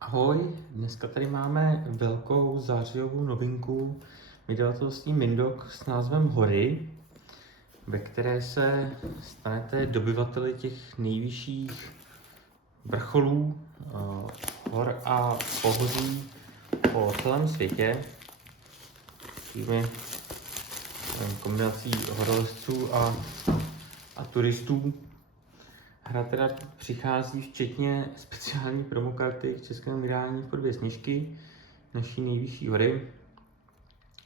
Ahoj, dneska tady máme velkou zářijovou novinku vydavatelství Mindok s názvem Hory, ve které se stanete dobyvateli těch nejvyšších vrcholů, hor a pohoří po celém světě. Těmi kombinací horolezců a turistů. Hra teda přichází včetně speciální promokarty k českému vydání v podobě Sněžky, naší nejvyšší hory.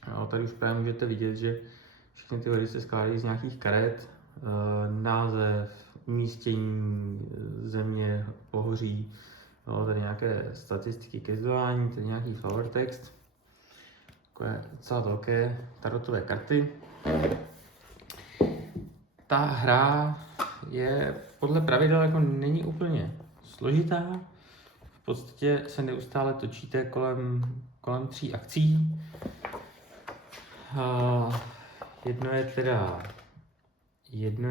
A tady už právě můžete vidět, že všechny ty hory se skládají z nějakých karet, název, umístění, země, pohoří, tady nějaké statistiky ke zdolání, tady nějaký flower text, takové docela velké tarotové karty. Ta hra je podle pravidel jako není úplně složitá. V podstatě se neustále točíte kolem 3 akcí. Jedno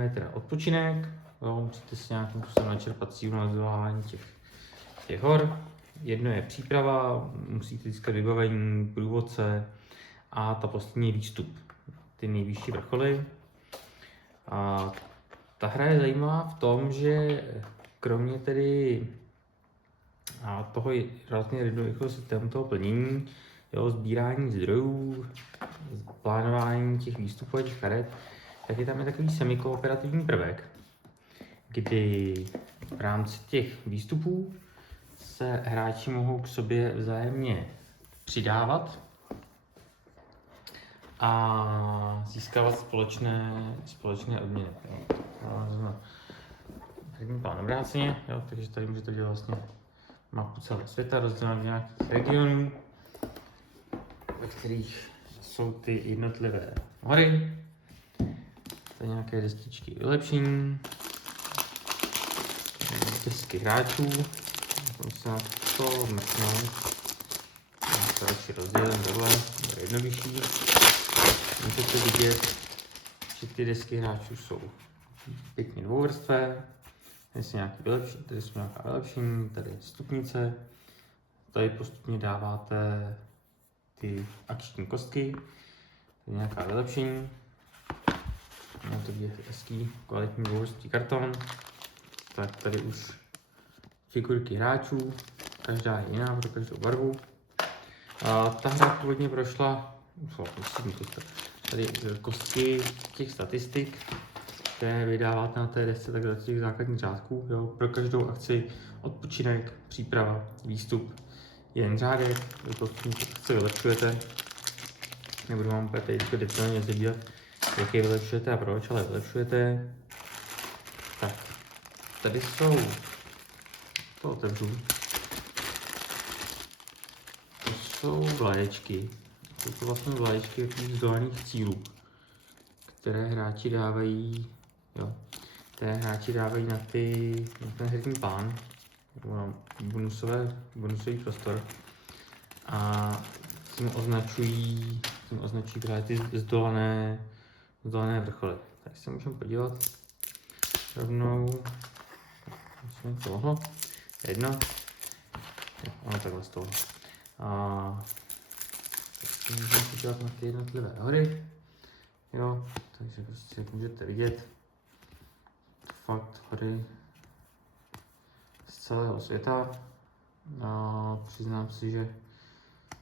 je teda odpočinek, musíte si nějakým způsobem načerpat sílu na vzdělávání těch hor. Jedno je příprava, musíte získat vybavení, průvodce a ta poslední je výstup, ty nejvyšší vrcholy. A ta hra je zajímavá v tom, že kromě tedy toho relativně jednoduchého systému toho plnění, sbírání zdrojů, plánování těch výstupů a těch karet, tak je tam takový semikooperativní prvek, kdy v rámci těch výstupů se hráči mohou k sobě vzájemně přidávat a získávat společné odměny. První plán obráceně, takže tady můžete vidět vlastně mapu celého světa, rozdělenou do nějakých regionů, ve kterých jsou ty jednotlivé hory. Tady nějaké destičky vylepšení, desky hráčů, tam se na to mrknout. To radši rozdělím takhle, to je jednodušší. Můžete vidět, že ty desky hráčů jsou pěkně dvouvrstvé. Tady jsou nějaká vylepšení, tady stupnice. Tady postupně dáváte ty akční kostky, tady nějaká vylepšení. To je hezký, kvalitní dvouvrství karton. Tak tady už figurky hráčů, každá je jiná pro každou barvu. Ta hra původně prošla, tady kostky těch statistik, které vydáváte na té desce takhle těch základních řádků. Pro každou akci odpočinek, příprava, výstup, jeden řádek, to akci vylepšujete. Nebudu vám úplně teď detailně zabírat, jak je vylepšujete a proč, ale vylepšujete. Tak, tady jsou, to otevřu, to jsou vlaječky. Jsou to vlastně vlaječky vzdolených cílů, které hráči dávají, na ten herní plán, nebo na bonusový prostor. A tím označují právě ty vzdolené vrcholy. Tak se můžeme podívat rovnou, myslím, tohle, jedno, ano, takhle z toho. Tak se můžeme podívat na ty jednotlivé hory, takže prostě jak můžete vidět, fakt hory z celého světa. Přiznám si, že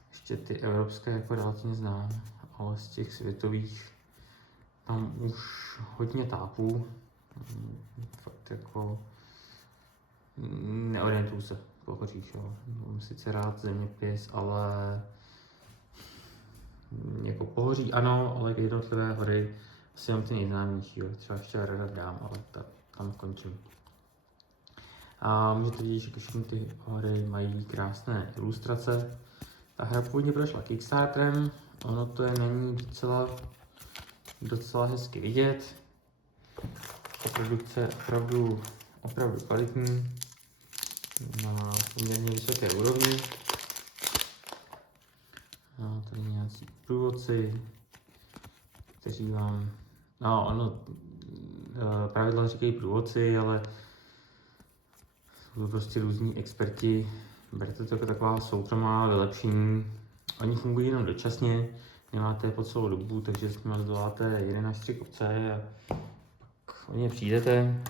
ještě ty evropské jako relativně znám, ale z těch světových tam už hodně tápů. Fakt jako neorientuju se po hořích, Mám sice rád zeměpis, ale jako pohoří ano, ale jednotlivé hory asi mám ty nejznámější, třeba ještě rád dám, ale tam končím. A můžete vidět, že všechny ty hory mají krásné ilustrace. Ta hra původně prošla Kickstarterem, ono to je na ní docela hezky vidět. Ta produkce je opravdu kvalitní, na poměrně vysoké úrovni. Tady nějací průvodci, kteří vám, pravidla říkají průvodci, ale jsou to prostě různí experti berte to jako taková soukromá vylepšení. Oni fungují jenom dočasně, nemáte je po celou dobu, takže s nimi zdoláte 1 až 3 kopce a pak o ně přijdete.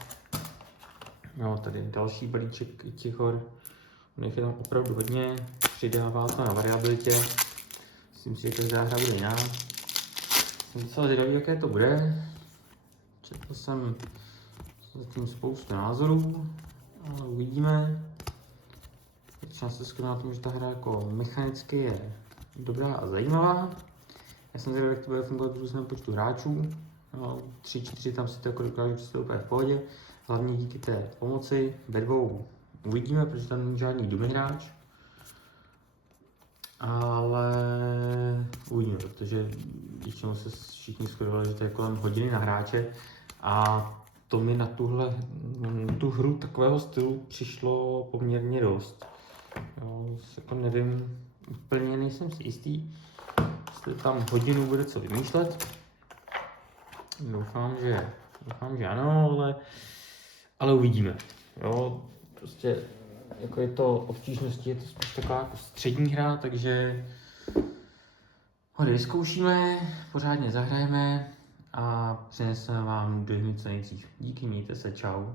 No, tady další balíček těch hor. Nech je tam opravdu hodně, přidává to na variabilitě. Myslím si, že každá hra bude jiná. Jsem docela zvědavý, jaké to bude. Četl jsem zatím spoustu názorů, ale uvidíme. Začíná se shodnout na tom, že ta hra jako mechanicky je dobrá a zajímavá. Já jsem zvědavý, jak to bude fungovat v různém počtu hráčů. No, 3-4 tam si to jako dokážu představit úplně v pohodě. Hlavně díky té pomoci. Ve 2 uvidíme, protože tam není žádný dumý hráč. Ale uvidíme, protože většinou se všichni shodovali, že to je kolem hodiny na hráče a to mi na tu hru takového stylu přišlo poměrně dost. Jo, jako nevím, úplně nejsem si jistý, jestli tam hodinu bude co vymýšlet. Doufám, že ano, ale uvidíme. Jo, prostě jako je to obtížností, je to spíš taková jako střední hra, takže ho vyzkoušíme, pořádně zahrajeme a přineseme vám do hry co nejdřív. Díky, mějte se, čau.